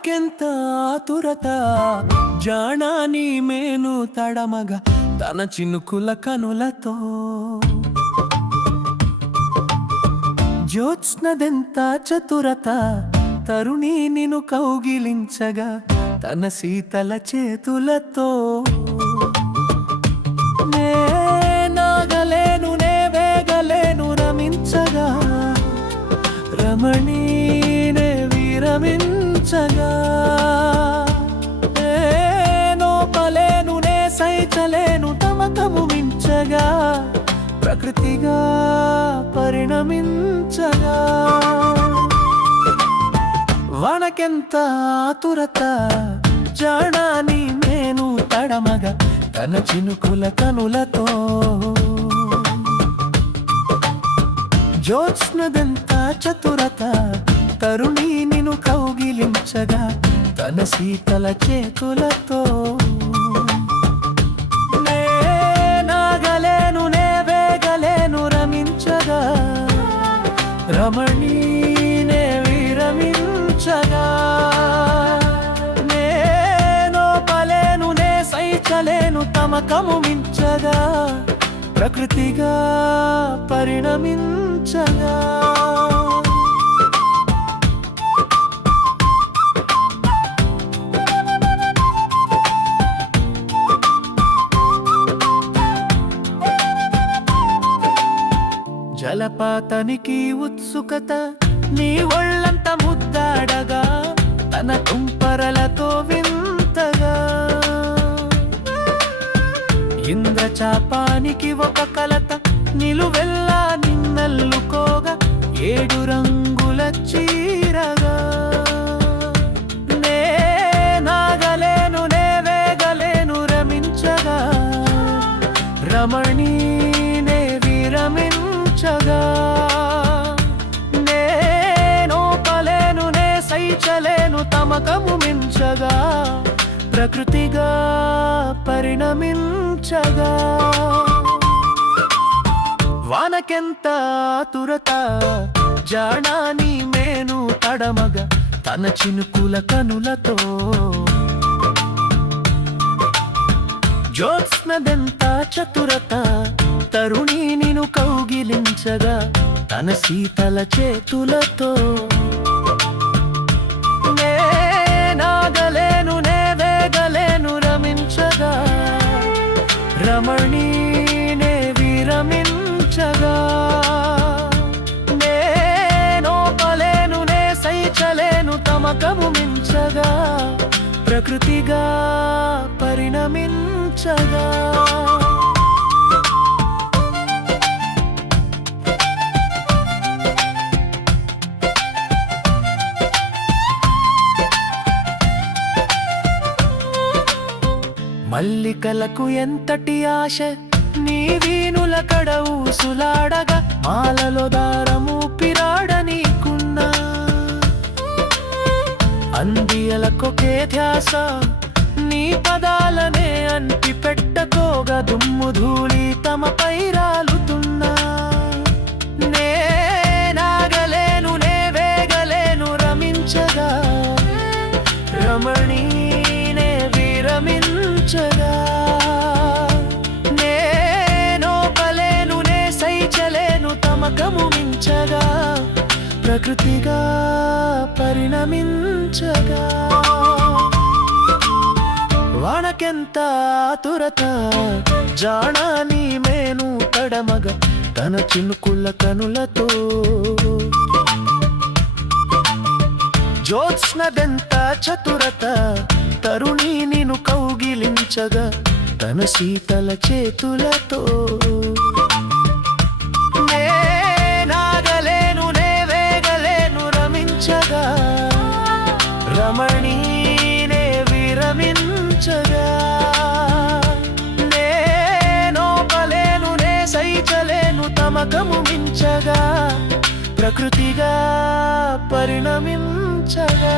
నాకెంత ఆతురత? జాణాని మేను తడమగ తన చినుకుల కనులతో. జ్యోత్స్నదెంత చతురత? తరుణి నిను కౌగిలించగా తన శీతల చేతులతో. నే నాగలేను నే వేగలేను రమించగా. రమణీనే విరమించ ప్రకృతిగా పరిణమించగా. వనకెంత ఆతురత జాడాని నేను తడమగ తన చినుకుల కనులతో. జ్యోత్స్నదంత చతురత తరుణి నిను కౌగిలించగా తన శీతల చేతులతో. సైచలేను తమకము మించగా ప్రకృతిగా పరిణమించగా. జలపాతానికి ఉత్సుకత నీ ఒళ్ళంత ముద్దాడగా దానికి ఒక కలత నిలువెల్లా నిన్నల్లుకోగా ఏడు రంగుల చీరగా. నే నాగలేను రమించగా. రమణీ నే విరమించగా. నేను నే సైచలేను తమకము మించగా. ప్రకృతిగా పరిణమించగా. వానకెంత ఆతురత జాణాని మేను తడమగ తన చినుకుల కనులతో. జ్యోత్స్నదెంత చతురత? తరుణి నిను కౌగిలించగా తన శీతల చేతులతో. ప్రకృతిగా పరిణమించగా. మల్లికలకు ఎంతటి ఆశ నీ వీనుల కడవు సులాడగా. అందియలకొకే ధ్యాస. నీ పదాలనే అంటి పెట్టకోగా దుమ్ము ధూళి తమ పైరాలు ప్రకృతిగా పరిణమించగా వానకెంత ఆతురత జాణాని మేను తడమగ తన చినుకుల కనులతో. జ్యోత్స్నదెంత చతురత తరుణి నిను కౌగిలించగా తన శీతల చేతులతో. విరమించగా నేను పలేను నే సైచలేను తమకము మించగా ప్రకృతిగా పరిణమించగా.